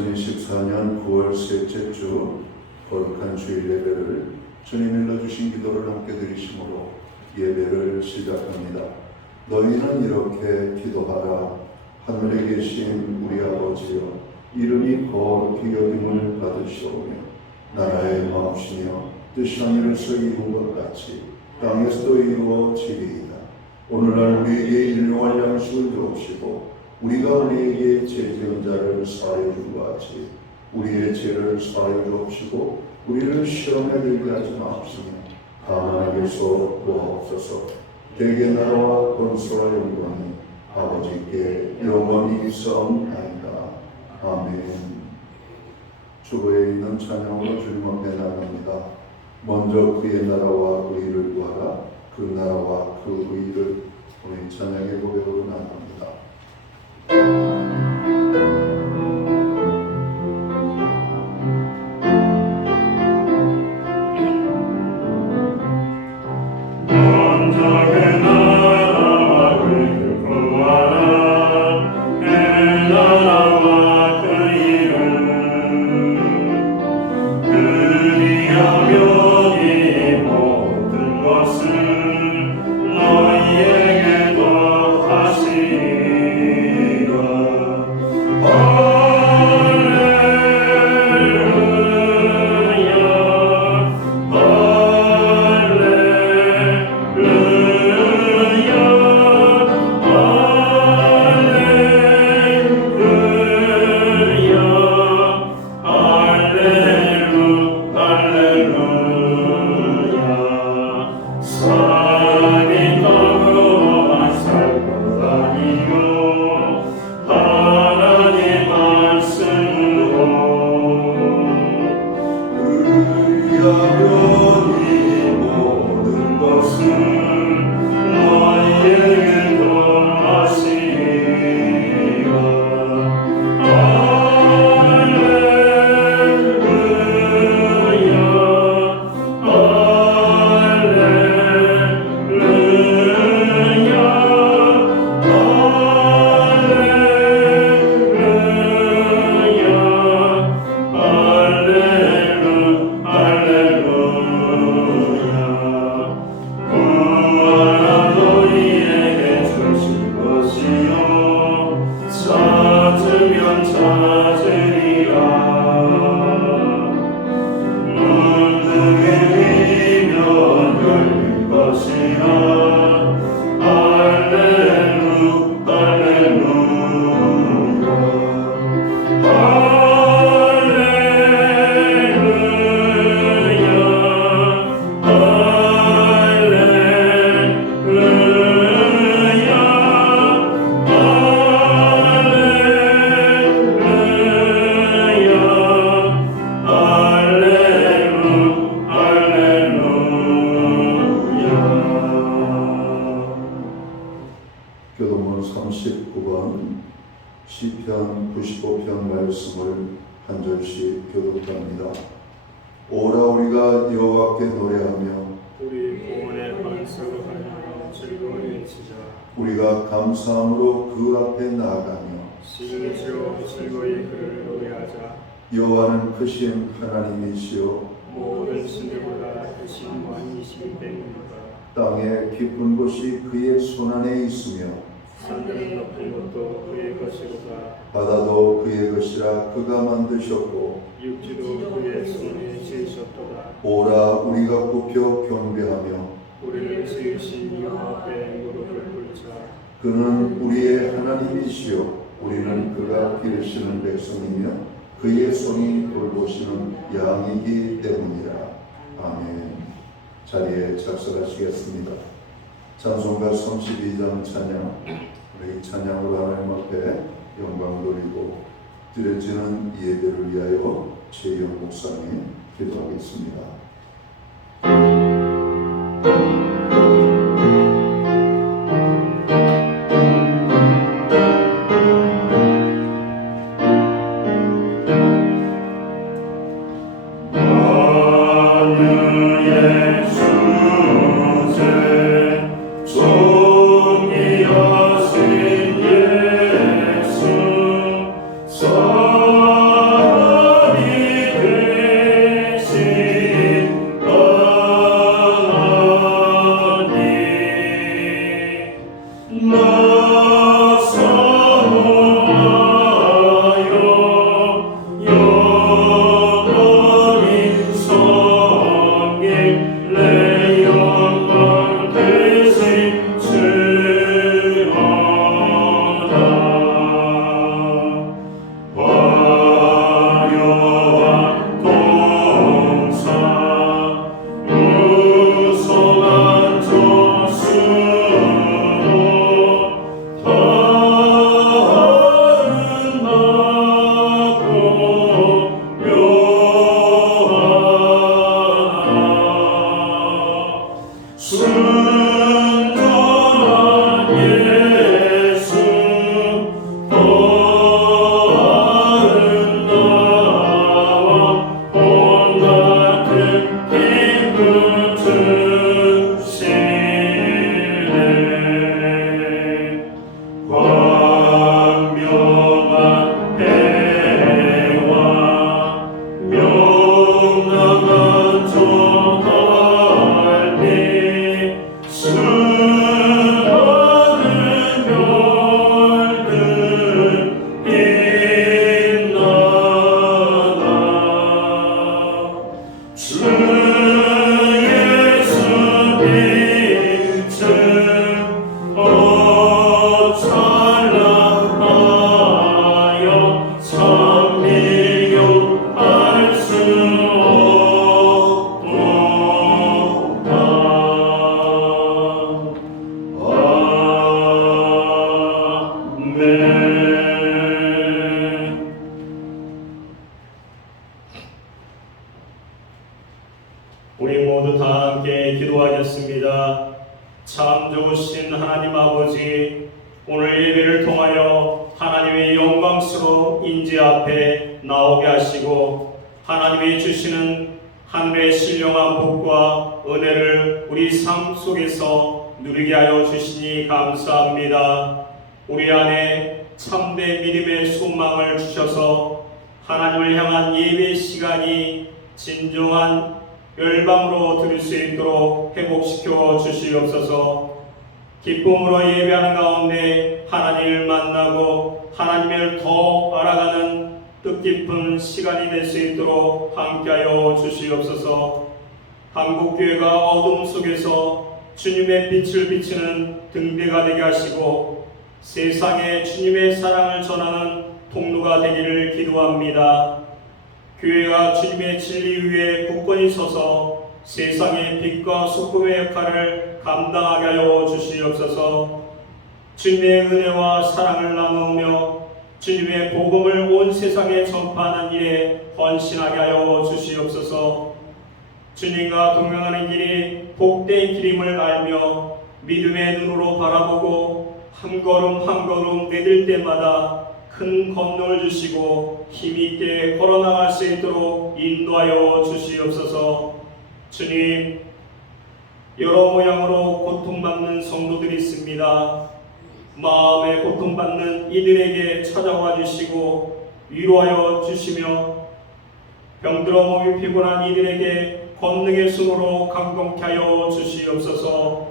2024년 9월 셋째 주 거룩한 주일 예배를 주님 일러주신 기도를 함께 드리심으로 예배를 시작합니다. 너희는 이렇게 기도하라. 하늘에 계신 우리 아버지여, 이름이 거룩히 여김을 받으시오며 나라의 마옵시며 뜻이 하늘에서 이룬 것 같이 땅에서도 이루어지리이다. 오늘날 우리에게 일용할 양식을 주옵시고 우리가 우리에게 죄 지은 자를 사하여 준 것 같이 우리의 죄를 사하여 주옵시고 우리를 시험에 들게 하지 마옵시며 다만 악에서 구하옵소서. 대개 나라와 권세와 영광이 아버지께 영원히 있사옵나이다. 아멘. 주보에 있는 찬양으로 주님 앞에 나갑니다. 먼저 그의 나라와 그 의를 구하라. 그 나라와 그 의를 우리 찬양의 고백으로 나갑니다. 교도문 39번 시편 95편 말씀을 한 절씩 교독합니다. 오라 우리가 여호와께 노래하며 우리 구원의 반석을 하며 즐거이 외치자. 우리가 감사함으로 그 앞에 나아가며 시를 지어 즐거이 그를 노래하자. 여호와는 크신 하나님이시요 모든 신들보다 크신 왕이시기 때문이다. 땅의 깊은 곳이 그의 손안에 있으며 산들은 높은 것도 그의 것이로다. 바다도 그의 것이라 그가 만드셨고 육지도 그의 손에 지으셨도다. 오라 우리가 굽혀 경배하며 우리를 지으신 여호와 앞에 무릎을 꿇자. 그는 우리의 하나님이시요 우리는 그가 기르시는 백성이며 그의 손이 돌보시는 양이기 때문이라. 아멘. 자리에 착석하시겠습니다. 찬송가 32장 찬양, 우리 찬양으로 하나님 앞에 영광을 돌리고 드려지는 예배를 위하여 최영 목사님 기도하겠습니다. 소 우리 모두 다 함께 기도하겠습니다. 참 좋으신 하나님 아버지, 오늘 예배를 통하여 하나님의 영광스러운 인재 앞에 나오게 하시고 하나님이 주시는 하늘의 신령한 복과 은혜를 우리 삶 속에서 누리게 하여 주시니 감사합니다. 우리 안에 참된 믿음의 소망을 주셔서 하나님을 향한 예배 시간이 진정한 열방으로 드릴 수 있도록 회복시켜 주시옵소서. 기쁨으로 예배하는 가운데 하나님을 만나고 하나님을 더 알아가는 뜻깊은 시간이 될 수 있도록 함께하여 주시옵소서. 한국교회가 어둠 속에서 주님의 빛을 비치는 등대가 되게 하시고 세상에 주님의 사랑을 전하는 통로가 되기를 기도합니다. 교회가 주님의 진리 위에 굳건히 서서 세상의 빛과 소금의 역할을 감당하게 하여 주시옵소서. 주님의 은혜와 사랑을 나누며 주님의 복음을 온 세상에 전파하는 일에 헌신하게 하여 주시옵소서. 주님과 동행하는 길이 복된 길임을 알며 믿음의 눈으로 바라보고 한 걸음 한 걸음 내딜 때마다 큰 건너를 주시고 힘있게 걸어나갈 수 있도록 인도하여 주시옵소서. 주님, 여러 모양으로 고통받는 성도들이 있습니다. 마음에 고통받는 이들에게 찾아와 주시고 위로하여 주시며 병들어 몸이 피곤한 이들에게 권능의 손으로 강건케 하여 주시옵소서.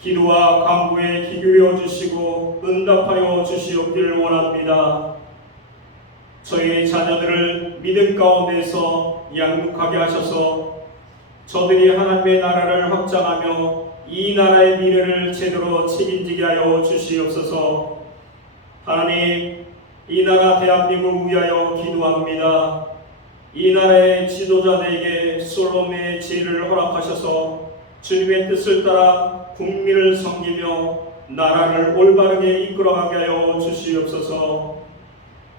기도와 간구에 기울여 주시고 응답하여 주시옵기를 원합니다. 저희 자녀들을 믿음 가운데서 양육하게 하셔서 저들이 하나님의 나라를 확장하며 이 나라의 미래를 제대로 책임지게 하여 주시옵소서. 하나님, 이 나라 대한민국을 위하여 기도합니다. 이 나라의 지도자들에게 솔로몬의 지혜를 허락하셔서 주님의 뜻을 따라 국민을 섬기며 나라를 올바르게 이끌어가게 하여 주시옵소서.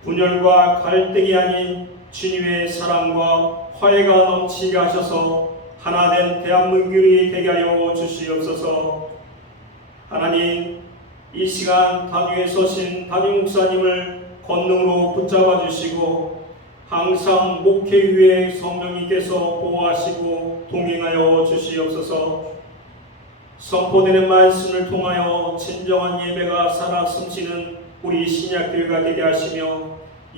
분열과 갈등이 아닌 주님의 사랑과 화해가 넘치게 하셔서 하나된 대한민국이 되게 하여 주시옵소서. 하나님, 이 시간 단위에 서신 담임 목사님을 권능으로 붙잡아 주시고 항상 목회 위에 성령님께서 보호하시고 동행하여 주시옵소서. 선포되는 말씀을 통하여 진정한 예배가 살아 숨쉬는 우리 신약교회가 되게 하시며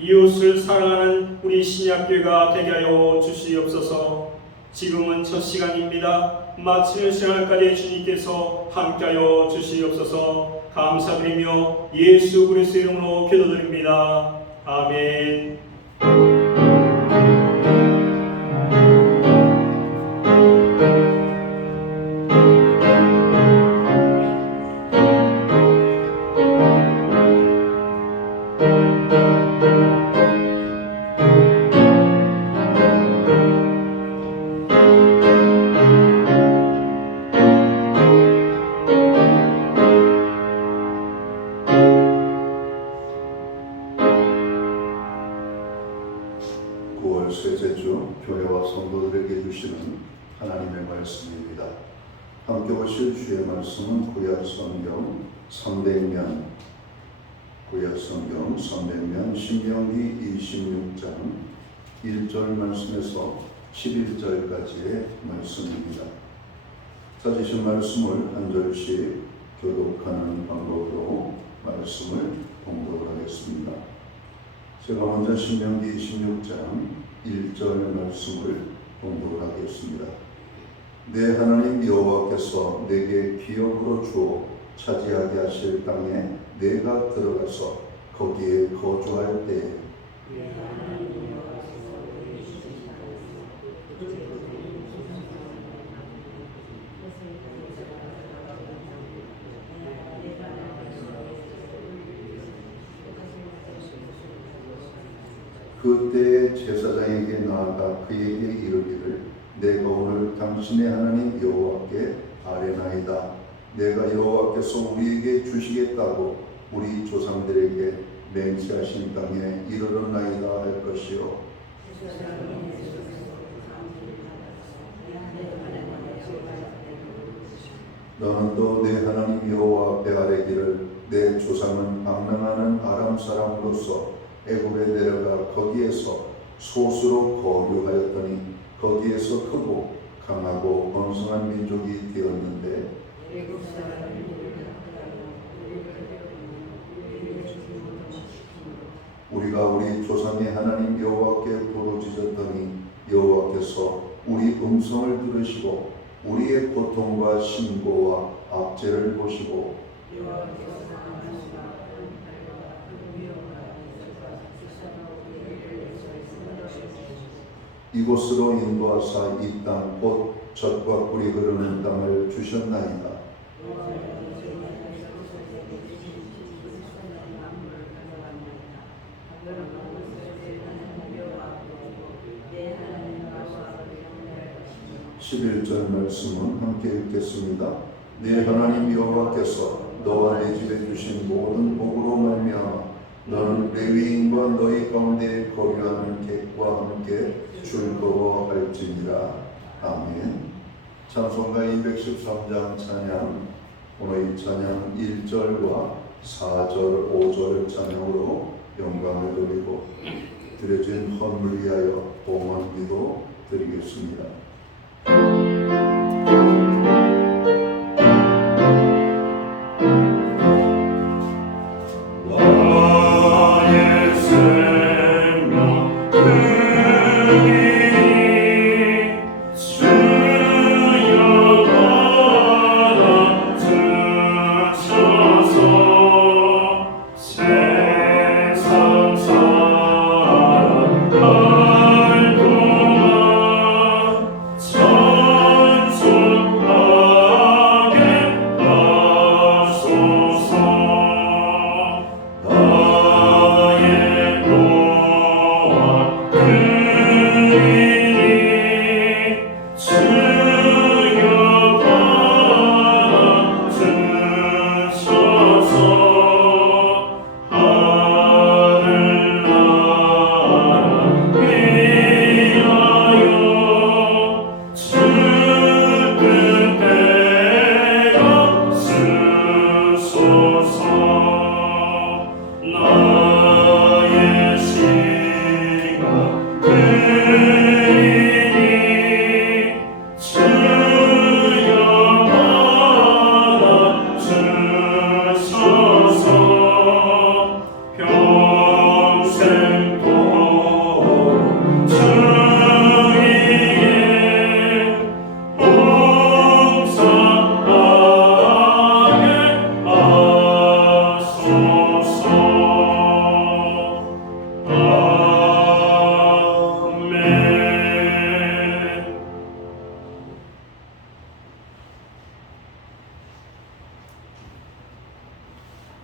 이웃을 사랑하는 우리 신약교회가 되게 하여 주시옵소서. 지금은 첫 시간입니다. 마치는 시간까지 주님께서 함께하여 주시옵소서. 감사드리며 예수 그리스도 이름으로 기도드립니다. 아멘. 9월 셋째 주 교회와 성도들에게 주시는 하나님의 말씀입니다. 함께 보실 주의 말씀은 구약성경 300면 신명기 26장 1절 말씀에서 11절까지의 말씀입니다. 찾으신 말씀을 한 절씩 교독하는 방법으로 말씀을 봉독하겠습니다. 제가 먼저 신명기 26장 1절 말씀을 봉독하겠습니다. 내 하나님 여호와께서 내게 기업으로 주어 차지하게 하실 땅에 내가 들어가서 거기에 거주할 때에 그때에 제사장에게 나아가 그에게 이르기를 내가 오늘 당신의 하나님 여호와께 아뢰나이다. 내가 여호와께서 우리에게 주시겠다고 우리 조상들에게 맹세하신 땅에 이르렀나이다 할 것이요. 너는 또 내 하나님 여호와 앞에 아뢰기를 내 조상은 방랑하는 아람 사람으로서 애굽에 내려가 거기에서 소수로 거류하였더니 거기에서 크고 강하고 번성한 민족이 되었는데 우리가 우리 조상의 하나님 여호와께 부르짖었더니 여호와께서 우리 음성을 들으시고 우리의 고통과 신고와 압제를 보시고 이곳으로 인도하사 이 땅 곧 젖과 꿀이 흐르는 땅을 주셨나이다. (11절) 말씀은 함께 읽겠습니다. 내 하나님 여호와께서 너와 내 집에 주신 모든 복으로 말미암아 너는 레위인과 너희 가운데 거류하는 객과 함께 즐거워할지니라. 아멘. 찬송가 213장 찬양, 오늘 이 찬양 1절과 4절, 5절 찬양으로 영광을 돌리고 드려진 헌물 위하여 봉헌기도 드리겠습니다.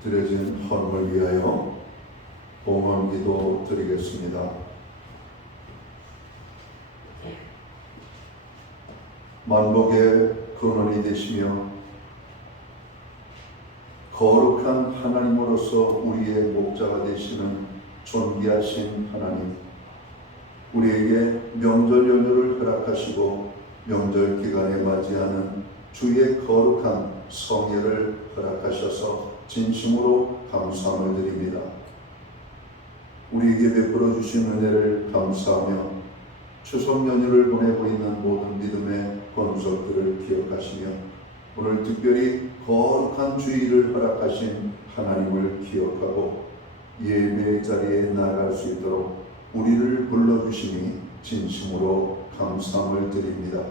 드려진 헌물 위하여 봉헌기도 드리겠습니다. 만복의 근원이 되시며 거룩한 하나님으로서 우리의 목자가 되시는 존귀하신 하나님, 우리에게 명절 연휴를 허락하시고 명절 기간에 맞이하는 주의 거룩한 성회를 허락하셔서 진심으로 감사함을 드립니다. 우리에게 베풀어 주신 은혜를 감사하며 추석 연휴를 보내고 있는 모든 믿음의 권속들을 기억하시며 오늘 특별히 거룩한 주일을 허락하신 하나님을 기억하고 예배의 자리에 나아갈 수 있도록 우리를 불러주시니 진심으로 감사함을 드립니다.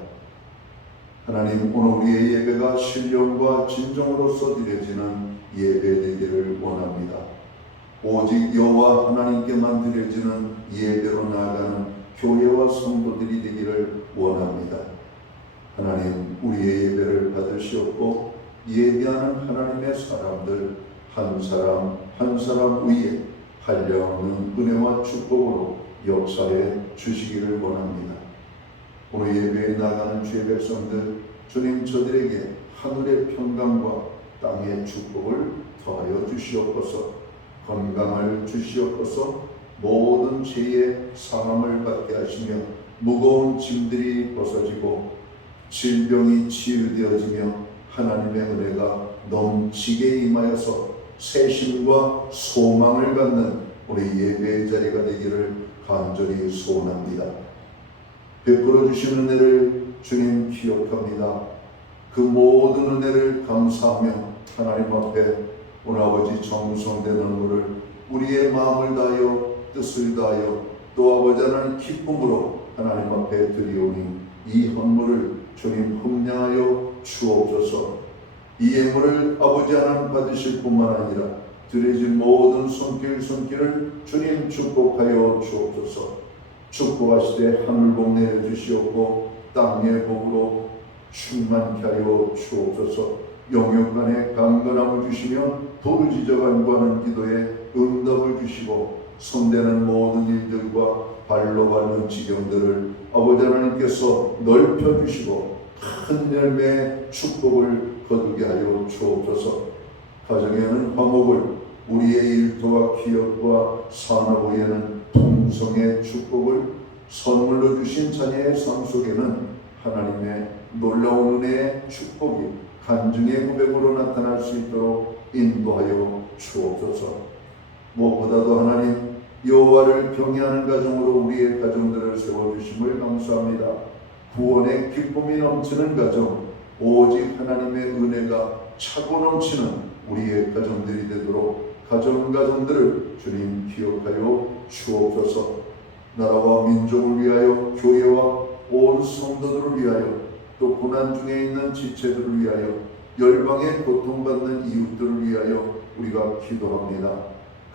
하나님, 오늘 우리의 예배가 신령과 진정으로서 드려지는 예배 되기를 원합니다. 오직 여호와 하나님께만 드려지는 예배로 나아가는 교회와 성도들이 되기를 원합니다. 하나님, 우리의 예배를 받으시옵고 예배하는 하나님의 사람들 한 사람 한 사람 위에 한량없는 은혜와 축복으로 역사해 주시기를 원합니다. 오늘 예배에 나가는 주의 백성들, 주님 저들에게 하늘의 평강과 땅의 축복을 더하여 주시옵소서. 건강을 주시옵소서. 모든 죄의 사함을 받게 하시며 무거운 짐들이 벗어지고 질병이 치유되어지며 하나님의 은혜가 넘치게 임하여서 새심과 소망을 갖는 우리 예배의 자리가 되기를 간절히 소원합니다. 베풀어 주신 은혜를 주님 기억합니다. 그 모든 은혜를 감사하며 하나님 앞에 오늘 아버지 정성된 헌물을 우리의 마음을 다하여 뜻을 다하여 또 아버지 하나님 기쁨으로 하나님 앞에 드리오니 이 헌물을 주님 흠량하여 주옵소서. 이 예물을 아버지 하나님 받으실 뿐만 아니라 드려진 모든 손길을 주님 축복하여 주옵소서. 축복하시되 하늘복 내려주시옵고 땅의 복으로 충만케 하여 주옵소서. 영육간에 강건함을 주시며 부르짖어간 구하는 기도에 응답을 주시고 손대는 모든 일들과 발로 밟는 지경들을 아버지 하나님께서 넓혀주시고 큰 열매의 축복을 거두게 하여 주옵소서. 가정에는 화목을, 우리의 일터와 기업과 산업에는 풍성의 축복을, 선물로 주신 자녀의 삶 속에는 하나님의 놀라운 은혜의 축복이 간증의 고백으로 나타날 수 있도록 인도하여 주옵소서. 무엇보다도 하나님, 여호와를 경외하는 가정으로 우리의 가정들을 세워주심을 감사합니다. 구원의 기쁨이 넘치는 가정, 오직 하나님의 은혜가 차고 넘치는 우리의 가정들이 되도록 가정들을 주님 기억하여 주옵소서. 나라와 민족을 위하여, 교회와 온 성도들을 위하여, 또 고난 중에 있는 지체들을 위하여, 열방에 고통받는 이웃들을 위하여 우리가 기도합니다.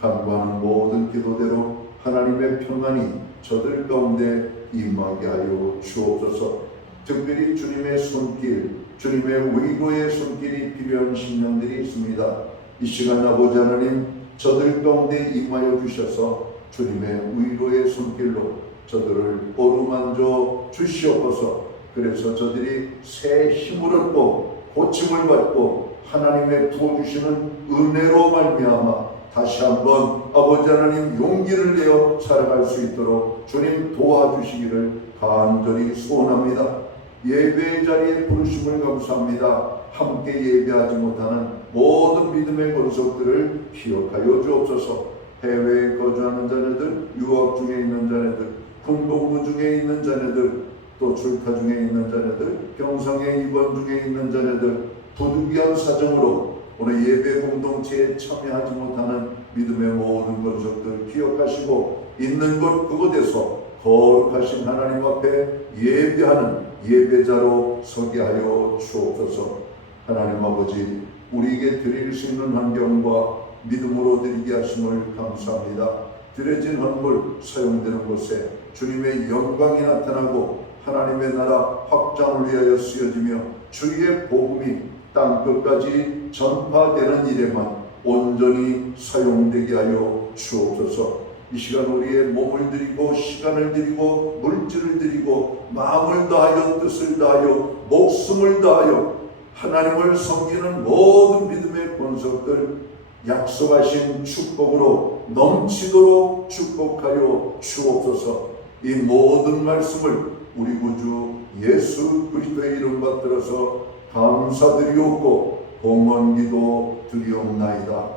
간구하는 모든 기도대로 하나님의 평안이 저들 가운데 임하게 하여 주옵소서. 특별히 주님의 손길, 주님의 위로의 손길이 필요한 심령들이 있습니다. 이 시간 아버지 하나님, 저들 가운데 임하여 주셔서 주님의 위로의 손길로 저들을 어루만져 주시옵소서. 그래서 저들이 새 힘을 얻고 고침을 받고 하나님의 부어주시는 은혜로 말미암아 다시 한번 아버지 하나님 용기를 내어 살아갈 수 있도록 주님 도와주시기를 간절히 소원합니다. 예배의 자리에 부르심을 감사합니다. 함께 예배하지 못하는 모든 믿음의 권속들을 기억하여 주옵소서. 해외에 거주하는 자녀들, 유학 중에 있는 자녀들, 군복무 중에 있는 자녀들, 또 출타 중에 있는 자녀들, 병상에 입원 중에 있는 자녀들, 부득이한 사정으로 오늘 예배 공동체에 참여하지 못하는 믿음의 모든 권속들 기억하시고 있는 곳 그곳에서 거룩하신 하나님 앞에 예배하는 예배자로 서게 하여 주옵소서. 하나님 아버지, 우리에게 드릴 수 있는 환경과 믿음으로 드리게 하심을 감사합니다. 드려진 헌물 사용되는 곳에 주님의 영광이 나타나고 하나님의 나라 확장을 위하여 쓰여지며 주의 복음이 땅끝까지 전파되는 일에만 온전히 사용되게 하여 주옵소서. 이 시간 우리의 몸을 드리고 시간을 드리고 물질을 드리고 마음을 다하여 뜻을 다하여 목숨을 다하여 하나님을 섬기는 모든 믿음의 권속들 약속하신 축복으로 넘치도록 축복하여 주옵소서. 이 모든 말씀을 우리 구주 예수 그리스도의 이름 받들어서 감사드리옵고 봉헌기도 드리옵나이다.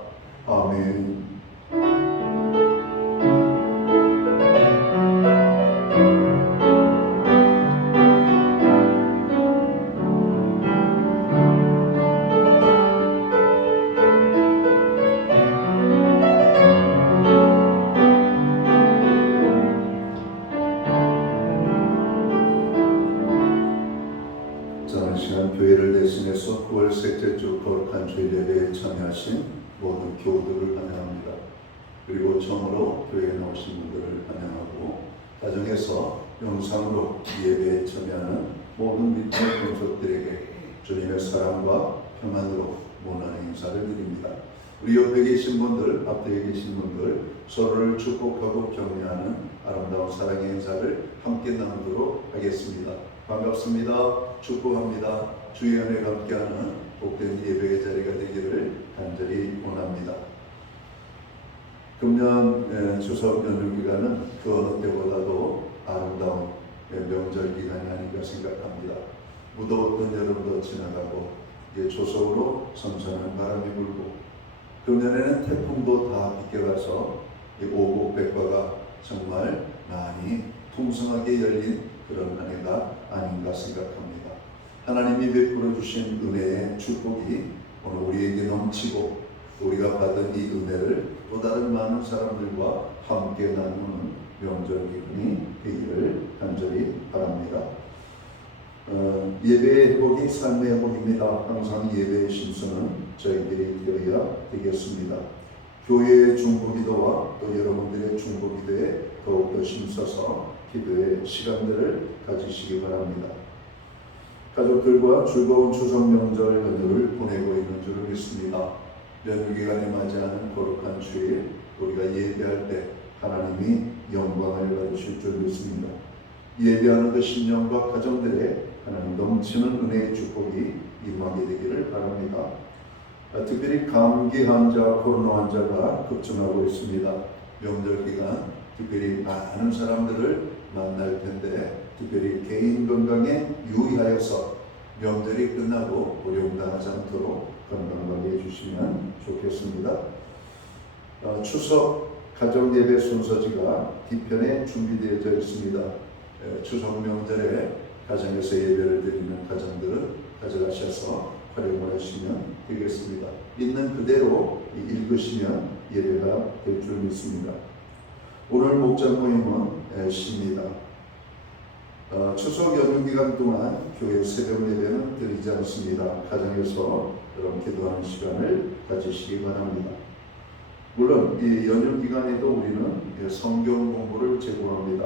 아멘. 저는 시간 교회를 대신해서 9월 셋째 주 거룩한 주일 예배에 참여하신 모든 교우들을 환영합니다. 그리고 처음으로 교회에 나오신 분들을 환영하고 가정에서 영상으로 예배에 참여하는 모든 믿음의 동족들에게 주님의 사랑과 평안으로 문안의 인사를 드립니다. 우리 옆에 계신 분들, 앞에 계신 분들 서로를 축복하고 격려하는 아름다운 사랑의 인사를 함께 나누도록 하겠습니다. 반갑습니다. 축복합니다. 주의 은혜가 함께하는 복된 예배의 자리가 되기를 간절히 원합니다. 금년 추석 연휴 기간은 그 어느 때보다도 아름다운 명절 기간이 아닌가 생각합니다. 무더웠던 여름도 지나가고 이제 초석으로 선선한 바람이 불고 금년에는 태풍도 다 비껴가서 오곡백과가 정말 많이 풍성하게 열린 그런 한 해가 아닌가 생각합니다. 하나님이 베풀어 주신 은혜의 축복이 오늘 우리에게 넘치고 우리가 받은 이 은혜를 또 다른 많은 사람들과 함께 나누는 명절 기분이 되기를 간절히 바랍니다. 예배의 회복이 삶의 회복입니다. 항상 예배의 심수는 저희들이 되어야 되겠습니다. 교회의 중보기도와 또 여러분들의 중보기도에 더욱더 힘써서 기도의 시간들을 가지시기 바랍니다. 가족들과 즐거운 추석 명절 연휴를 보내고 있는 줄을 믿습니다. 연휴 기간에 맞이하는 거룩한 주일 우리가 예배할 때 하나님이 영광을 받으실 줄 믿습니다. 예배하는 그 신령과 가정들의 하나님 넘치는 은혜의 축복이 임하게 되기를 바랍니다. 특별히 감기 환자, 코로나 환자가 급증하고 있습니다. 명절 기간 특별히 많은 사람들을 만날 텐데 특별히 개인 건강에 유의하여서 명절이 끝나고 어려움당하지 않도록 건강관리해 주시면 좋겠습니다. 추석 가정예배 순서지가 뒤편에 준비되어져 있습니다. 추석 명절에 가정에서 예배를 드리는 가정들은 가져가셔서 활용을 하시면 되겠습니다. 있는 그대로 읽으시면 예배가 될 줄 믿습니다. 오늘 목자 모임은 쉽니다. 추석 연휴 기간 동안 교회 새벽 예배는 드리지 않습니다. 가정에서 여러분 기도하는 시간을 가지시기 바랍니다. 물론 이 연휴 기간에도 우리는 성경 공부를 제공합니다.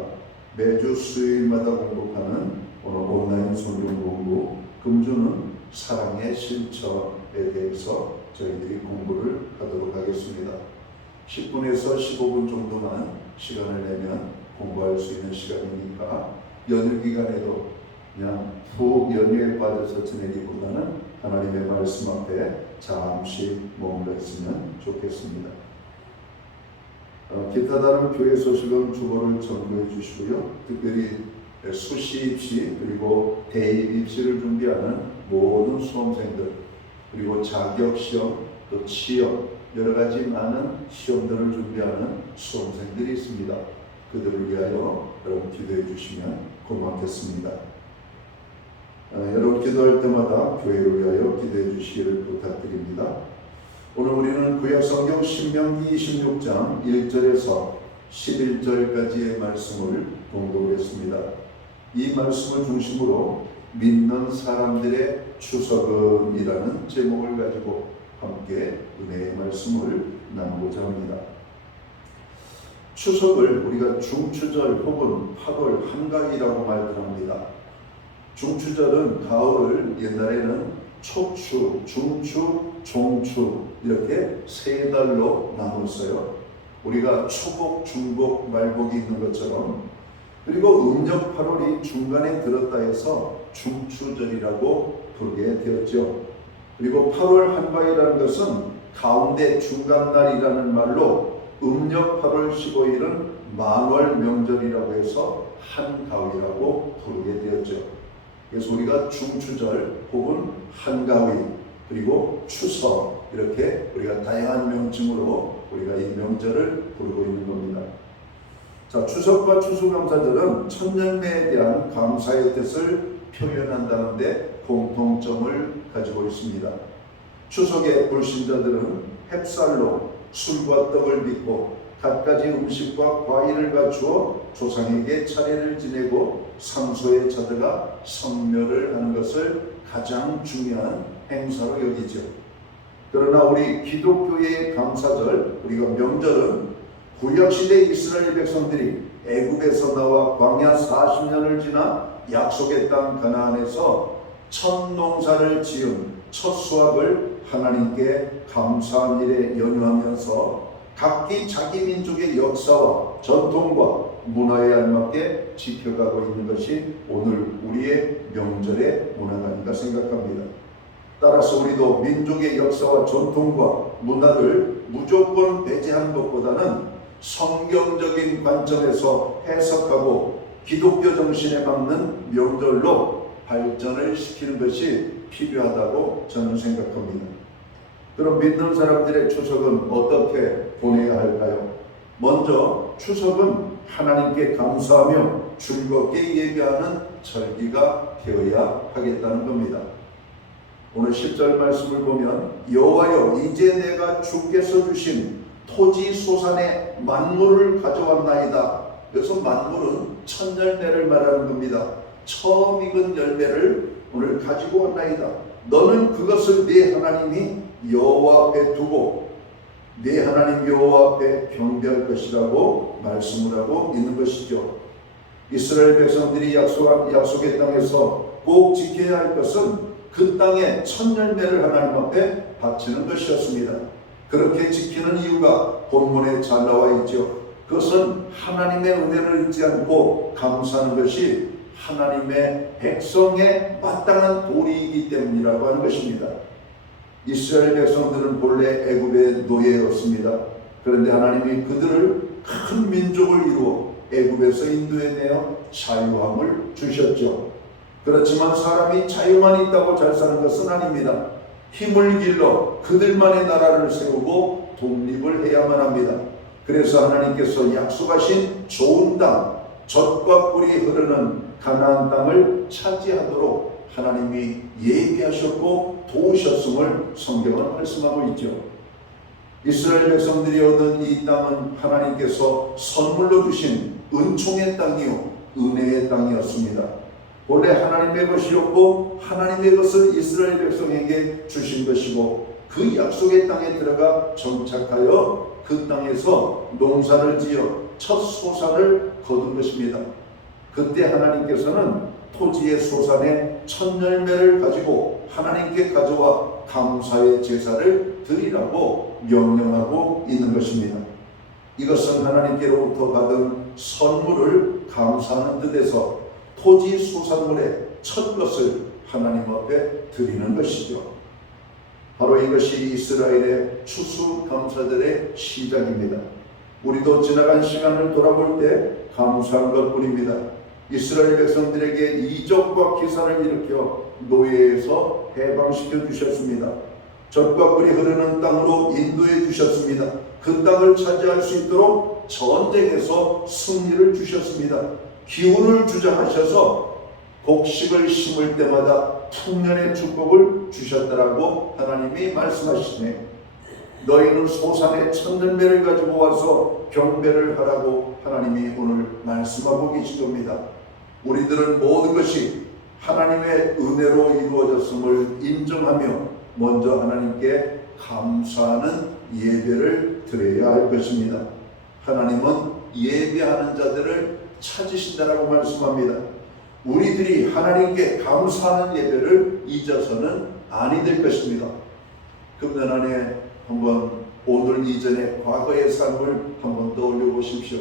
매주 수요일마다 공급하는 온라인 성경 공부, 금주는 사랑의 실천에 대해서 저희들이 공부를 하도록 하겠습니다. 10분에서 15분 정도만 시간을 내면 공부할 수 있는 시간이니까 연휴 기간에도 그냥 푹 연휴에 빠져서 지내기보다는 하나님의 말씀 앞에 잠시 머물러 있으면 좋겠습니다. 기타 다른 교회 소식은 주보를 전부해 주시고요. 특별히 수시 입시 그리고 대입 입시를 준비하는 모든 수험생들 그리고 자격 시험 또 취업 여러 가지 많은 시험들을 준비하는 수험생들이 있습니다. 그들을 위하여 여러분 기도해 주시면 고맙겠습니다. 여러분 기도할 때마다 교회를 위하여 기도해 주시기를 부탁드립니다. 오늘 우리는 구약성경 신명기 26장 1절에서 11절까지의 말씀을 공독했습니다. 이 말씀을 중심으로 믿는 사람들의 추석은 이라는 제목을 가지고 함께 은혜의 말씀을 나누고자 합니다. 추석을 우리가 중추절 혹은 8월 한가위라고 말들 합니다. 중추절은 가을을 옛날에는 초추, 중추, 종추 이렇게 세 달로 나눴어요. 우리가 초복, 중복, 말복이 있는 것처럼 그리고 음력 8월이 중간에 들었다 해서 중추절이라고 부르게 되었죠. 그리고 8월 한가위라는 것은 가운데 중간날이라는 말로 음력 8월 15일은 만월 명절이라고 해서 한가위라고 부르게 되었죠. 그래서 우리가 중추절 혹은 한가위 그리고 추석 이렇게 우리가 다양한 명칭으로 우리가 이 명절을 부르고 있는 겁니다. 자, 추석과 추수감사절은 천년매에 대한 감사의 뜻을 표현한다는 데 공통점을 가지고 있습니다. 추석에 불신자들은 햅쌀로 술과 떡을 빚고 갖가지 음식과 과일을 갖추어 조상에게 차례를 지내고 상소에 찾아가 성묘를 하는 것을 가장 중요한 행사로 여기죠. 그러나 우리 기독교의 감사절, 우리가 명절은 구약시대 이스라엘 백성들이 애굽에서 나와 광야 40년을 지나 약속의 땅 가나안에서 첫 농사를 지은 첫 수확을 하나님께 감사한 일에 연유하면서 각기 자기 민족의 역사와 전통과 문화에 알맞게 지켜가고 있는 것이 오늘 우리의 명절의 문화가 아닌가 생각합니다. 따라서 우리도 민족의 역사와 전통과 문화를 무조건 배제하는 것보다는 성경적인 관점에서 해석하고 기독교 정신에 맞는 명절로 발전을 시키는 것이 필요하다고 저는 생각합니다. 그럼 믿는 사람들의 추석은 어떻게 보내야 할까요? 먼저 추석은 하나님께 감사하며 즐겁게 예배하는 절기가 되어야 하겠다는 겁니다. 오늘 10절 말씀을 보면 여호와여 이제 내가 주께서 주신 토지 소산의 만물을 가져왔나이다. 그래서 만물은 첫 열매를 말하는 겁니다. 처음 익은 열매를 오늘 가지고 왔나이다. 너는 그것을 네 하나님이 여호와 앞에 두고 네 하나님 여호와 앞에 경배할 것이라고 말씀을 하고 있는 것이죠. 이스라엘 백성들이 약속의 땅에서 꼭 지켜야 할 것은 그 땅의 첫 열매를 하나님 앞에 바치는 것이었습니다. 그렇게 지키는 이유가 본문에 잘 나와 있죠. 그것은 하나님의 은혜를 잊지 않고 감사하는 것이 하나님의 백성에 마땅한 도리이기 때문이라고 하는 것입니다. 이스라엘 백성들은 본래 애굽의 노예였습니다. 그런데 하나님이 그들을 큰 민족을 이루어 애굽에서 인도해내어 자유함을 주셨죠. 그렇지만 사람이 자유만 있다고 잘 사는 것은 아닙니다. 힘을 길러 그들만의 나라를 세우고 독립을 해야만 합니다. 그래서 하나님께서 약속하신 좋은 땅, 젖과 꿀이 흐르는 가나안 땅을 차지하도록 하나님이 예비하셨고 도우셨음을 성경은 말씀하고 있죠. 이스라엘 백성들이 얻은 이 땅은 하나님께서 선물로 주신 은총의 땅이요 은혜의 땅이었습니다. 원래 하나님의 것이었고 하나님의 것을 이스라엘 백성에게 주신 것이고 그 약속의 땅에 들어가 정착하여 그 땅에서 농사를 지어 첫 소산을 거둔 것입니다. 그때 하나님께서는 토지의 소산의 첫 열매를 가지고 하나님께 가져와 감사의 제사를 드리라고 명령하고 있는 것입니다. 이것은 하나님께로부터 받은 선물을 감사하는 뜻에서 토지 소산물의 첫 것을 하나님 앞에 드리는 것이죠. 바로 이것이 이스라엘의 추수감사절의 시작입니다. 우리도 지나간 시간을 돌아볼 때 감사한 것뿐입니다. 이스라엘 백성들에게 이적과 기사를 일으켜 노예에서 해방시켜 주셨습니다. 젖과 꿀이 흐르는 땅으로 인도해 주셨습니다. 그 땅을 차지할 수 있도록 전쟁에서 승리를 주셨습니다. 기운을 주장하셔서 곡식을 심을 때마다 풍년의 축복을 주셨다라고 하나님이 말씀하시네. 너희는 소산의 첫 열매를 가지고 와서 경배를 하라고 하나님이 오늘 말씀하고 계신 겁니다. 우리들은 모든 것이 하나님의 은혜로 이루어졌음을 인정하며 먼저 하나님께 감사하는 예배를 드려야 할 것입니다. 하나님은 예배하는 자들을 찾으신다라고 말씀합니다. 우리들이 하나님께 감사하는 예배를 잊어서는 아니 될 것입니다. 금년 안에 한번 오늘 이전의 과거의 삶을 한번 떠올려 보십시오.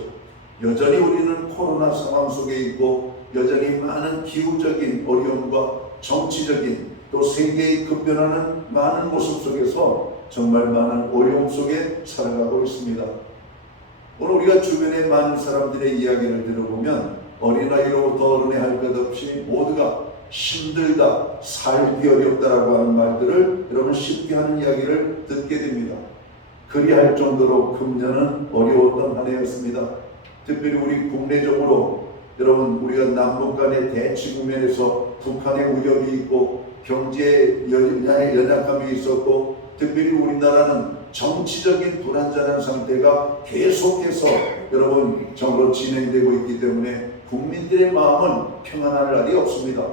여전히 우리는 코로나 상황 속에 있고 여전히 많은 기후적인 어려움과 정치적인 또 세계의 급변하는 많은 모습 속에서 정말 많은 어려움 속에 살아가고 있습니다. 오늘 우리가 주변의 많은 사람들의 이야기를 들어보면 어린아이로부터 어른에 할 것 없이 모두가 힘들다, 살기 어렵다라고 하는 말들을 여러분 쉽게 하는 이야기를 듣게 됩니다. 그리할 정도로 금년은 어려웠던 한 해였습니다. 특별히 우리 국내적으로 여러분 우리가 남북 간의 대치 국면에서 북한의 위협이 있고 경제 연약함이 있었고 특별히 우리나라는 정치적인 불안전한 상태가 계속해서 여러분 정으로 진행되고 있기 때문에 국민들의 마음은 평안할 날이 없습니다.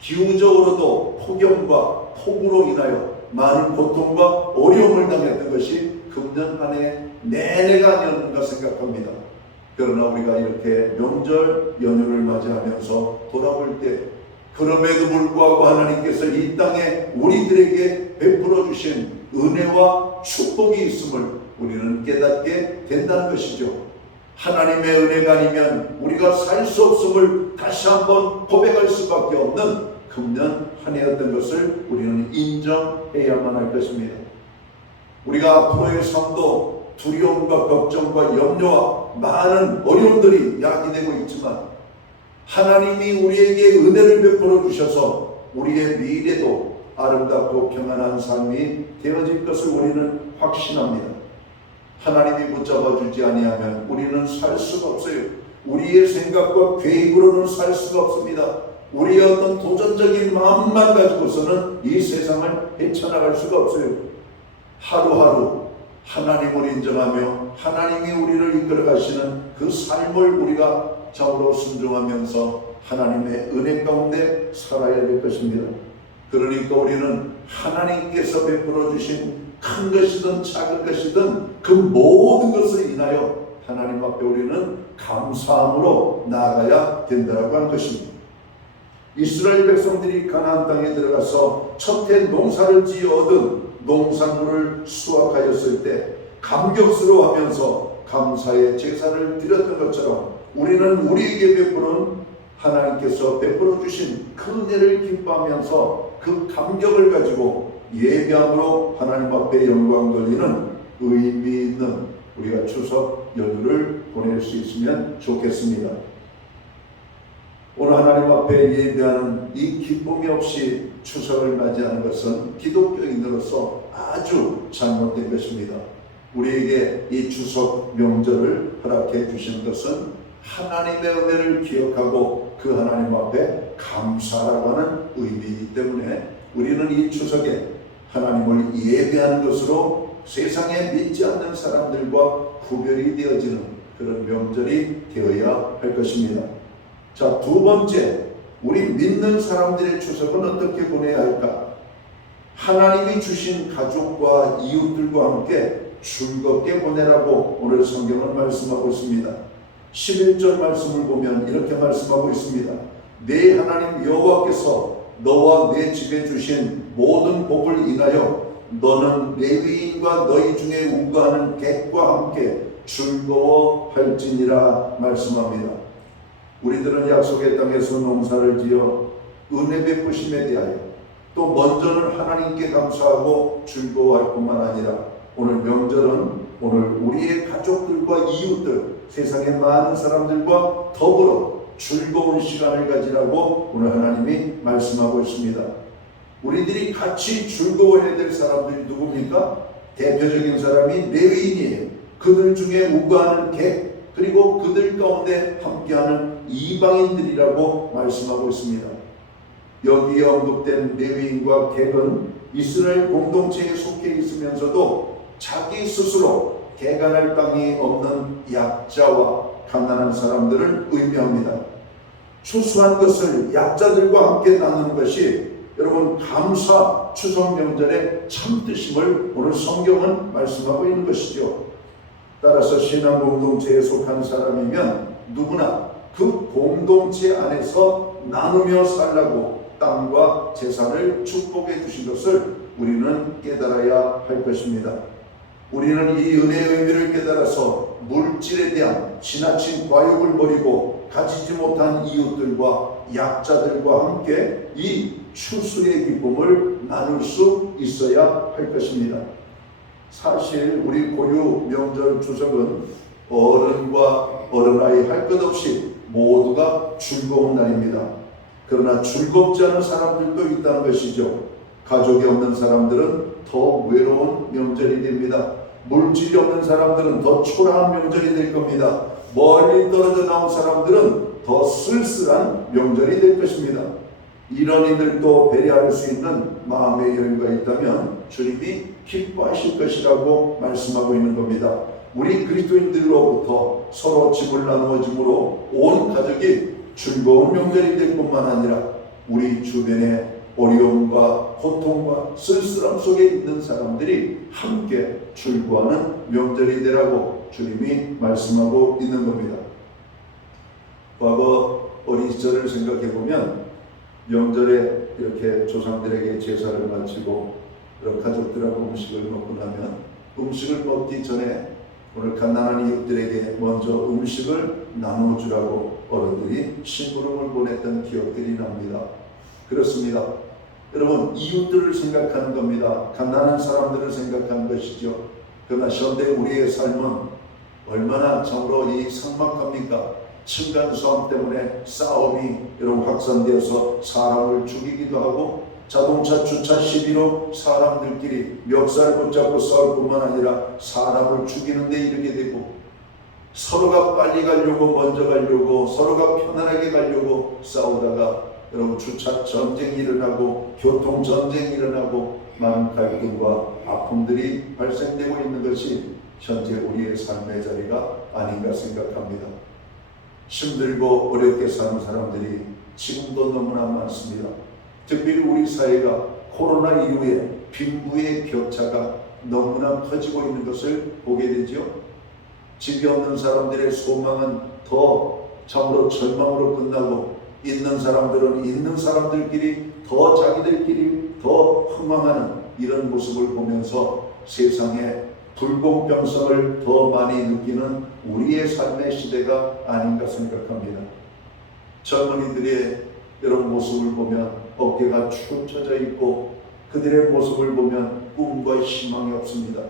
기후적으로도 폭염과 폭우로 인하여 많은 고통과 어려움을 당했던 것이 금년 한 해 내내가 아니었는가 생각합니다. 그러나 우리가 이렇게 명절 연휴를 맞이하면서 돌아볼 때 그럼에도 불구하고 하나님께서 이 땅에 우리들에게 베풀어 주신 은혜와 축복이 있음을 우리는 깨닫게 된다는 것이죠. 하나님의 은혜가 아니면 우리가 살 수 없음을 다시 한번 고백할 수밖에 없는 금년 한 해였던 것을 우리는 인정해야만 할 것입니다. 우리가 앞으로의 삶도 두려움과 걱정과 염려와 많은 어려움들이 야기되고 있지만 하나님이 우리에게 은혜를 베풀어 주셔서 우리의 미래도 아름답고 평안한 삶이 되어질 것을 우리는 확신합니다. 하나님이 붙잡아 주지 아니하면 우리는 살 수가 없어요. 우리의 생각과 계획으로는 살 수가 없습니다. 우리의 어떤 도전적인 마음만 가지고서는 이 세상을 헤쳐나갈 수가 없어요. 하루하루 하나님을 인정하며 하나님이 우리를 이끌어 가시는 그 삶을 우리가 참으로 순종하면서 하나님의 은혜 가운데 살아야 될 것입니다. 그러니까 우리는 하나님께서 베풀어 주신 큰 것이든 작은 것이든 그 모든 것을 인하여 하나님 앞에 우리는 감사함으로 나아가야 된다고 하는 것입니다. 이스라엘 백성들이 가나안 땅에 들어가서 첫해 농사를 지어 얻은 농산물을 수확하였을 때 감격스러워하면서 감사의 제사를 드렸던 것처럼 우리는 우리에게 베푸는 하나님께서 베풀어 주신 그 은혜를 기뻐하면서 그 감격을 가지고 예배함으로 하나님 앞에 영광 돌리는 의미 있는 우리가 추석 연휴를 보낼 수 있으면 좋겠습니다. 오늘 하나님 앞에 예배하는 이 기쁨이 없이 추석을 맞이하는 것은 기독교인으로서 아주 잘못된 것입니다. 우리에게 이 추석 명절을 허락해 주신 것은 하나님의 은혜를 기억하고 그 하나님 앞에 감사라고 하는 의미이기 때문에 우리는 이 추석에 하나님을 예배하는 것으로 세상에 믿지 않는 사람들과 구별이 되어지는 그런 명절이 되어야 할 것입니다. 자, 두 번째, 우리 믿는 사람들의 추석은 어떻게 보내야 할까? 하나님이 주신 가족과 이웃들과 함께 즐겁게 보내라고 오늘 성경은 말씀하고 있습니다. 11절 말씀을 보면 이렇게 말씀하고 있습니다. 내 하나님 여호와께서 너와 내 집에 주신 모든 복을 인하여 너는 레위인과 너희 중에 우거하는 객과 함께 즐거워할지니라 말씀합니다. 우리들은 약속의 땅에서 농사를 지어 은혜 베푸심에 대하여 또 먼저는 하나님께 감사하고 즐거워할 뿐만 아니라 오늘 명절은 오늘 우리의 가족들과 이웃들, 세상의 많은 사람들과 더불어 즐거운 시간을 가지라고 오늘 하나님이 말씀하고 있습니다. 우리들이 같이 즐거워해야 될 사람들이 누굽니까? 대표적인 사람이 레위인이에요. 그들 중에 우거하는 객, 그리고 그들 가운데 함께하는 이방인들이라고 말씀하고 있습니다. 여기에 언급된 레위인과 객은 이스라엘 공동체에 속해 있으면서도 자기 스스로 개간할 땅이 없는 약자와 가난한 사람들을 의미합니다. 추수한 것을 약자들과 함께 나누는 것이 여러분 감사 추석 명절의 참뜻임을 오늘 성경은 말씀하고 있는 것이죠. 따라서 신앙 공동체에 속한 사람이면 누구나 그 공동체 안에서 나누며 살라고 땅과 재산을 축복해 주신 것을 우리는 깨달아야 할 것입니다. 우리는 이 은혜의 의미를 깨달아서 물질에 대한 지나친 과욕을 버리고 가지지 못한 이웃들과 약자들과 함께 이 추수의 기쁨을 나눌 수 있어야 할 것입니다. 사실 우리 고유 명절 추석은 어른과 어른아이 할 것 없이 모두가 즐거운 날입니다. 그러나 즐겁지 않은 사람들도 있다는 것이죠. 가족이 없는 사람들은 더 외로운 명절이 됩니다. 물질이 없는 사람들은 더 초라한 명절이 될 겁니다. 멀리 떨어져 나온 사람들은 더 쓸쓸한 명절이 될 것입니다. 이런 이들도 배려할 수 있는 마음의 여유가 있다면 주님이 기뻐하실 것이라고 말씀하고 있는 겁니다. 우리 그리스도인들로부터 서로 집을 나누어짐으로 온 가족이 즐거운 명절이 될 뿐만 아니라 우리 주변에 어려움과 고통과 쓸쓸함 속에 있는 사람들이 함께 즐거워하는 명절이 되라고 주님이 말씀하고 있는 겁니다. 과거 어린 시절을 생각해 보면 명절에 이렇게 조상들에게 제사를 마치고 가족들하고 음식을 먹고 나면 음식을 먹기 전에 오늘 가난한 이웃들에게 먼저 음식을 나눠주라고 어른들이 심부름을 보냈던 기억들이 납니다. 그렇습니다. 여러분, 이웃들을 생각하는 겁니다. 가난한 사람들을 생각하는 것이죠. 그러나 현대 우리의 삶은 얼마나 참으로 이 삭막합니까? 층간소음 때문에 싸움이 여러분 확산되어서 사람을 죽이기도 하고, 자동차 주차 시비로 사람들끼리 멱살 붙잡고 싸울 뿐만 아니라 사람을 죽이는 데 이르게 되고, 서로가 빨리 가려고 먼저 가려고 서로가 편안하게 가려고 싸우다가 여러분 주차 전쟁이 일어나고 교통 전쟁이 일어나고 많은 갈등과 아픔들이 발생되고 있는 것이 현재 우리의 삶의 자리가 아닌가 생각합니다. 힘들고 어렵게 사는 사람들이 지금도 너무나 많습니다. 특별히 우리 사회가 코로나 이후에 빈부의 격차가 너무나 커지고 있는 것을 보게 되죠. 집이 없는 사람들의 소망은 더 참으로 절망으로 끝나고, 있는 사람들은 있는 사람들끼리 더 자기들끼리 더 흥망하는 이런 모습을 보면서 세상에 불공평성을 더 많이 느끼는 우리의 삶의 시대가 아닌가 생각합니다. 젊은이들의 이런 모습을 보면 어깨가 축 처져 있고 그들의 모습을 보면 꿈과 희망이 없습니다.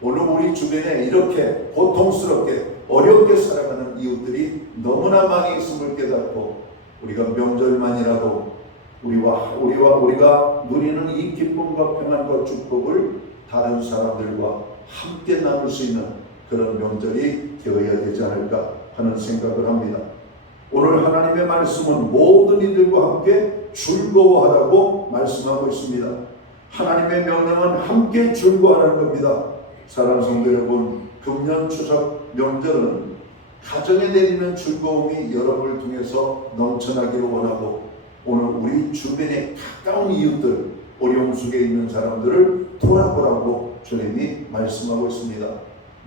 오늘 우리 주변에 이렇게 고통스럽게 어렵게 살아가는 이웃들이 너무나 많이 있음을 깨닫고, 우리가 명절만이라도 우리가 누리는 이 기쁨과 평안과 축복을 다른 사람들과 함께 나눌 수 있는 그런 명절이 되어야 되지 않을까 하는 생각을 합니다. 오늘 하나님의 말씀은 모든 이들과 함께 즐거워하라고 말씀하고 있습니다. 하나님의 명령은 함께 즐거워하라는 겁니다. 사랑하는 성도 여러분, 금년 추석 명절은 가정에 내리는 즐거움이 여러분을 통해서 넘쳐나기를 원하고, 오늘 우리 주변에 가까운 이웃들, 어려움 속에 있는 사람들을 돌아보라고 주님이 말씀하고 있습니다.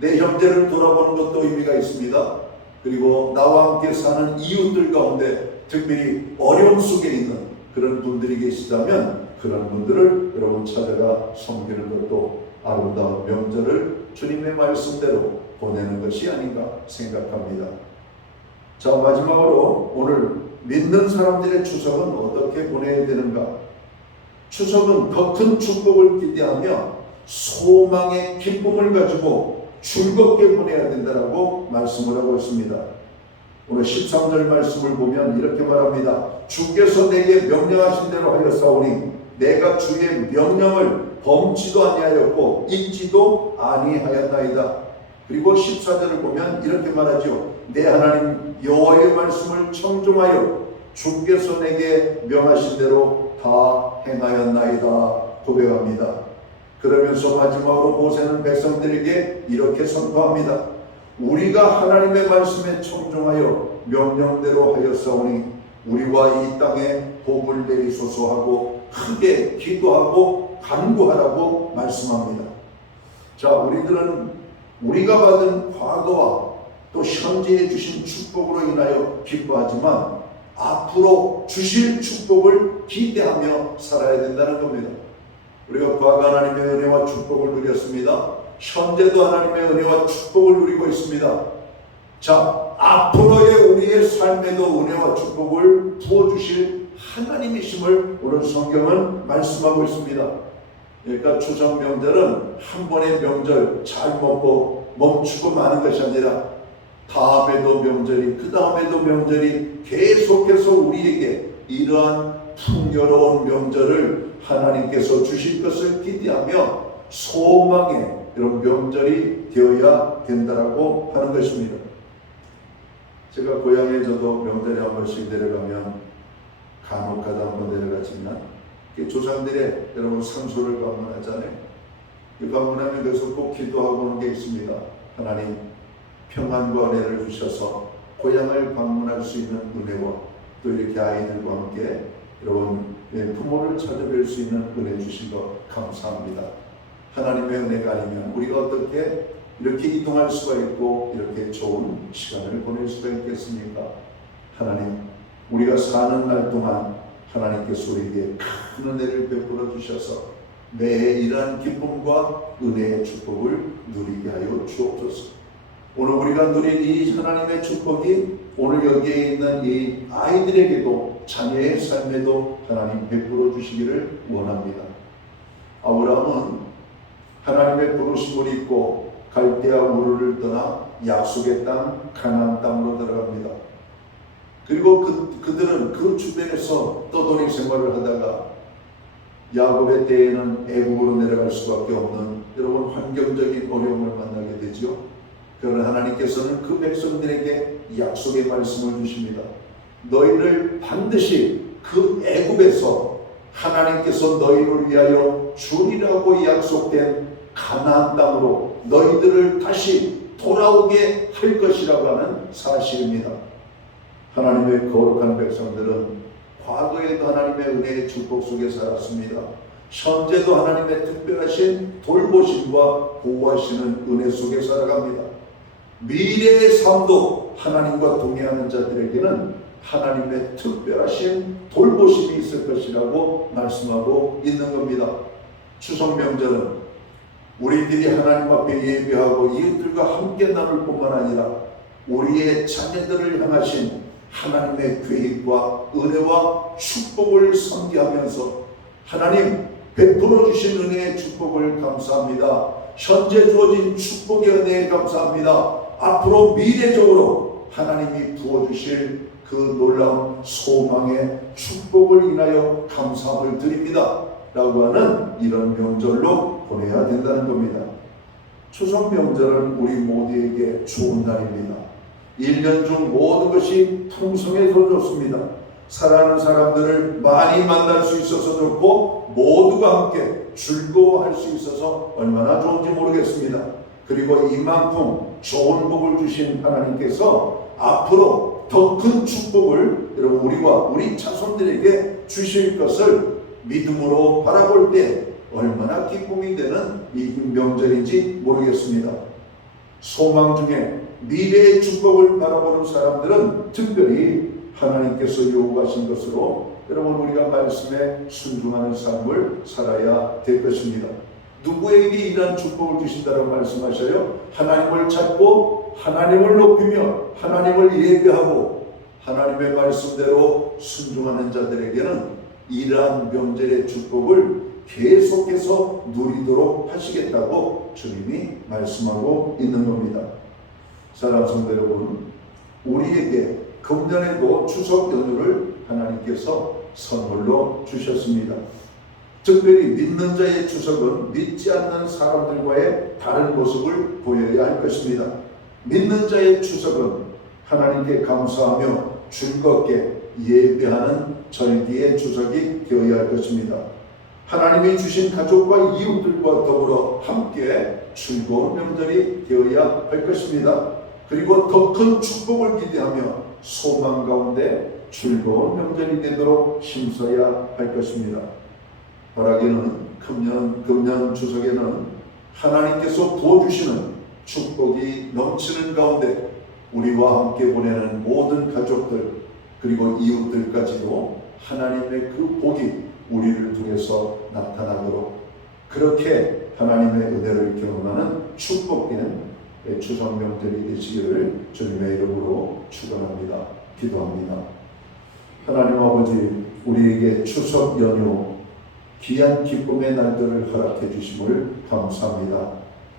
내 형제를 돌아보는 것도 의미가 있습니다. 그리고 나와 함께 사는 이웃들 가운데 특별히 어려움 속에 있는 그런 분들이 계시다면 그런 분들을 여러분 찾아가 섬기는 것도 아름다운 명절을 주님의 말씀대로 보내는 것이 아닌가 생각합니다. 자, 마지막으로 오늘 믿는 사람들의 추석은 어떻게 보내야 되는가? 추석은 더 큰 축복을 기대하며 소망의 기쁨을 가지고 즐겁게 보내야 된다고 말씀을 하고 있습니다. 오늘 13절 말씀을 보면 이렇게 말합니다. 주께서 내게 명령하신 대로 하였사오니 내가 주의 명령을 범치도 아니하였고 잊지도 아니하였나이다. 그리고 14절을 보면 이렇게 말하죠. 내 하나님 여호와의 말씀을 청종하여 주께서 내게 명하신 대로 다 행하였나이다 고백합니다. 그러면서 마지막으로 모세는 백성들에게 이렇게 선포합니다. 우리가 하나님의 말씀에 청종하여 명령대로 하였사오니 우리와 이 땅에 복을 내리소서 하고 크게 기도하고 간구하라고 말씀합니다. 자, 우리들은 우리가 받은 과거와 또 현재에 주신 축복으로 인하여 기뻐하지만 앞으로 주실 축복을 기대하며 살아야 된다는 겁니다. 우리가 과거 하나님의 은혜와 축복을 누렸습니다. 현재도 하나님의 은혜와 축복을 누리고 있습니다. 자, 앞으로의 우리의 삶에도 은혜와 축복을 부어주실 하나님이심을 오늘 성경은 말씀하고 있습니다. 그러니까 추석 명절은 한 번의 명절 잘 먹고 멈추고 마는 것이 아니라 다음에도 명절이 그 다음에도 명절이 계속해서 우리에게 이러한 풍요로운 명절을 하나님께서 주실 것을 기대하며 소망의 이런 명절이 되어야 된다라고 하는 것입니다. 제가 고향에 저도 명절에 한 번씩 내려가면 간혹가다 한번 내려가지만 조상들의 여러분 상소를 방문하잖아요. 방문하면 그래서 꼭 기도하고 오는 게 있습니다. 하나님 평안과 은혜를 주셔서 고향을 방문할 수 있는 은혜와 또 이렇게 아이들과 함께 여러분 부모를 찾아뵐 수 있는 은혜 주신 것 감사합니다. 하나님의 은혜가 아니면 우리가 어떻게 이렇게 이동할 수가 있고 이렇게 좋은 시간을 보낼 수가 있겠습니까? 하나님, 우리가 사는 날 동안 하나님께서 우리에게 큰 은혜를 베풀어 주셔서 매해 이러한 기쁨과 은혜의 축복을 누리게 하여 주옵소서. 오늘 우리가 누린 이 하나님의 축복이 오늘 여기에 있는 이 아이들에게도 자녀의 삶에도 하나님 베풀어 주시기를 원합니다. 아브라함은 하나님의 부르심을 잊고 갈대아 우르를 떠나 약속의 땅 가나안 땅으로 들어갑니다. 그리고 그들은 그 주변에서 떠돌이 생활을 하다가 야곱의 때에는 애국으로 내려갈 수밖에 없는 여러분 환경적인 어려움을 만나게 되죠. 그러나 하나님께서는 그 백성들에게 약속의 말씀을 주십니다. 너희를 반드시 그 애국에서 하나님께서 너희를 위하여 주리라고 약속된 가나안 땅으로 너희들을 다시 돌아오게 할 것이라고 하는 사실입니다. 하나님의 거룩한 백성들은 과거에도 하나님의 은혜의 축복 속에 살았습니다. 현재도 하나님의 특별하신 돌보심과 보호하시는 은혜 속에 살아갑니다. 미래의 삶도 하나님과 동행하는 자들에게는 하나님의 특별하신 돌보심이 있을 것이라고 말씀하고 있는 겁니다. 추석 명절은 우리들이 하나님 앞에 예배하고 이웃들과 함께 나눌 뿐만 아니라 우리의 자녀들을 향하신 하나님의 계획과 은혜와 축복을 선기하면서 하나님 베풀어 주신 은혜의 축복을 감사합니다. 현재 주어진 축복의 은혜에 감사합니다. 앞으로 미래적으로 하나님이 부어주실 그 놀라운 소망의 축복을 인하여 감사함을 드립니다 라고 하는 이런 명절로 보내야 된다는 겁니다. 추석 명절은 우리 모두에게 좋은 날입니다. 1년 중 모든 것이 풍성해서 좋습니다. 사랑하는 사람들을 많이 만날 수 있어서 좋고 모두가 함께 즐거워할 수 있어서 얼마나 좋은지 모르겠습니다. 그리고 이만큼 좋은 복을 주신 하나님께서 앞으로 더 큰 축복을 여러분 우리와 우리 자손들에게 주실 것을 믿음으로 바라볼 때 얼마나 기쁨이 되는 이 명절인지 모르겠습니다. 소망 중에 미래의 축복을 바라보는 사람들은 특별히 하나님께서 요구하신 것으로 여러분 우리가 말씀에 순종하는 삶을 살아야 될 것입니다. 누구에게 이러한 축복을 주신다고 말씀하셔요? 하나님을 찾고 하나님을 높이며 하나님을 예배하고 하나님의 말씀대로 순종하는 자들에게는 이러한 명절의 축복을 계속해서 누리도록 하시겠다고 주님이 말씀하고 있는 겁니다. 사랑하는 성도 여러분, 우리에게 금년에도 추석 연휴를 하나님께서 선물로 주셨습니다. 특별히 믿는 자의 추석은 믿지 않는 사람들과의 다른 모습을 보여야 할 것입니다. 믿는 자의 추석은 하나님께 감사하며 즐겁게 예배하는 절기의 추석이 되어야 할 것입니다. 하나님이 주신 가족과 이웃들과 더불어 함께 즐거운 명절이 되어야 할 것입니다. 그리고 더 큰 축복을 기대하며 소망 가운데 즐거운 명절이 되도록 힘써야 할 것입니다. 바라기는 금년 추석에는 하나님께서 부어주시는 축복이 넘치는 가운데 우리와 함께 보내는 모든 가족들 그리고 이웃들까지도 하나님의 그 복이 우리를 통해서 나타나도록 그렇게 하나님의 은혜를 경험하는 축복된 추석 명절이 되시기를 주님의 이름으로 축원합니다. 기도합니다. 하나님 아버지, 우리에게 추석 연휴 귀한 기쁨의 날들을 허락해 주심을 감사합니다.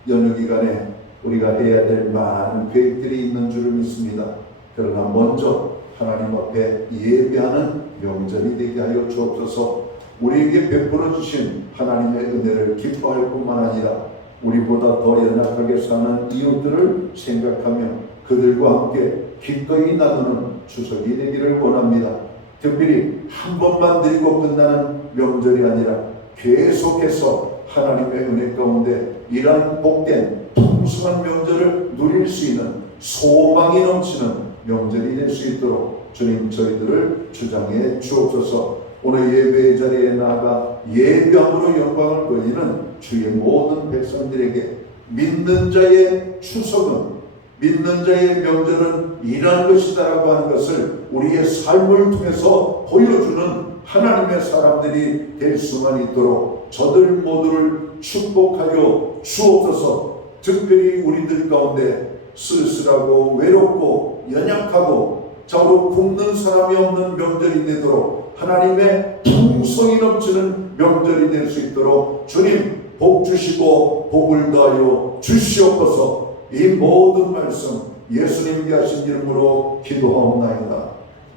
연휴 기간에 우리가 해야 될 많은 계획들이 있는 줄을 믿습니다. 그러나 먼저 하나님 앞에 예배하는 명절이 되게 하여 주옵소서. 우리에게 베풀어 주신 하나님의 은혜를 기뻐할 뿐만 아니라 우리보다 더 연약하게 사는 이웃들을 생각하며 그들과 함께 기꺼이 나누는 추석이 되기를 원합니다. 특별히 한 번만 드리고 끝나는 명절이 아니라 계속해서 하나님의 은혜 가운데 이러한 복된 풍성한 명절을 누릴 수 있는 소망이 넘치는 명절이 될 수 있도록 주님 저희들을 주장해 주옵소서. 오늘 예배의 자리에 나아가 예배함으로 영광을 돌리는 주의 모든 백성들에게 믿는 자의 추석은, 믿는 자의 명절은 이러한 것이다라고 하는 것을 우리의 삶을 통해서 보여주는 하나님의 사람들이 될 수만 있도록 저들 모두를 축복하여 주옵소서. 특별히 우리들 가운데 쓸쓸하고 외롭고 연약하고 좌우로 굶는 사람이 없는 명절이 되도록 하나님의 풍성이 넘치는 명절이 될 수 있도록 주님 복 주시고 복을 더하여 주시옵소서. 이 모든 말씀 예수님께 하신 이름으로 기도하옵나이다.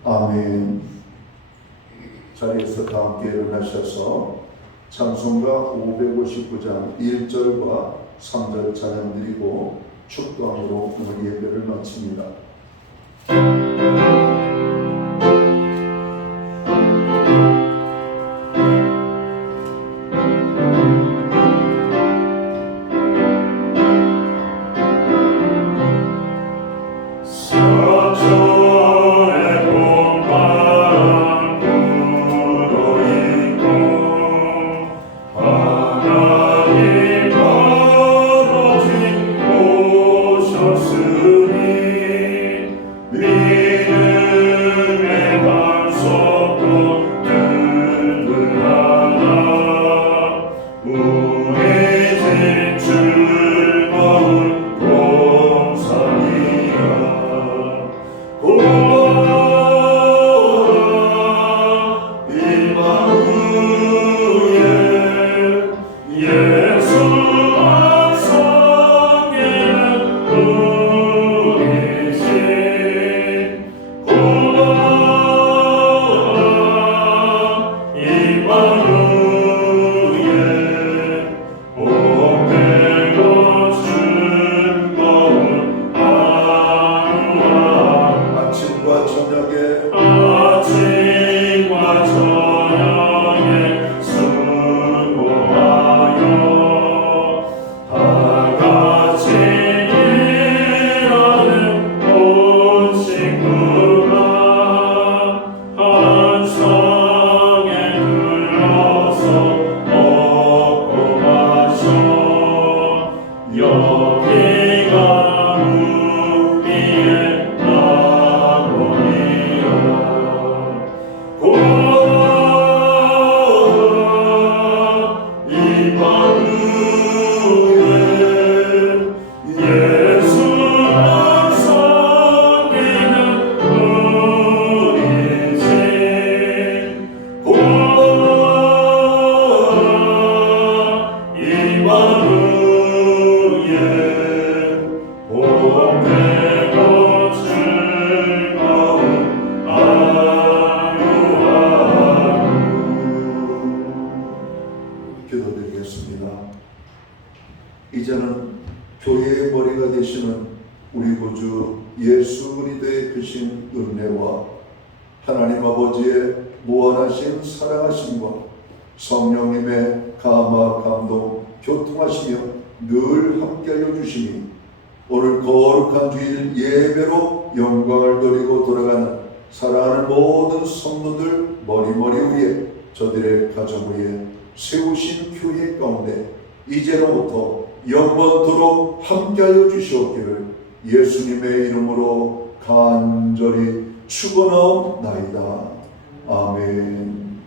아멘. 자리에서 다 함께 일어나셔서 찬송가 559장 1절과 3절 찬양 드리고 축도함으로 오늘 예배를 마칩니다. 기도드리겠습니다. 이제는 교회의 머리가 되시는 우리 구주 예수 그리스도의 크신 은혜와 하나님 아버지의 무한하신 사랑하심과 성령님의 감화 감동 교통하시며 늘 함께하여 주시니 오늘 거룩한 주일 예배로 영광을 돌리고 돌아가는 사랑하는 모든 성도들 머리머리 위에 저들의 가정 위에 세우신 교회 가운데 이제로부터 영원토록 함께하여 주시옵기를 예수님의 이름으로 간절히 축원하옵나이다. 아멘.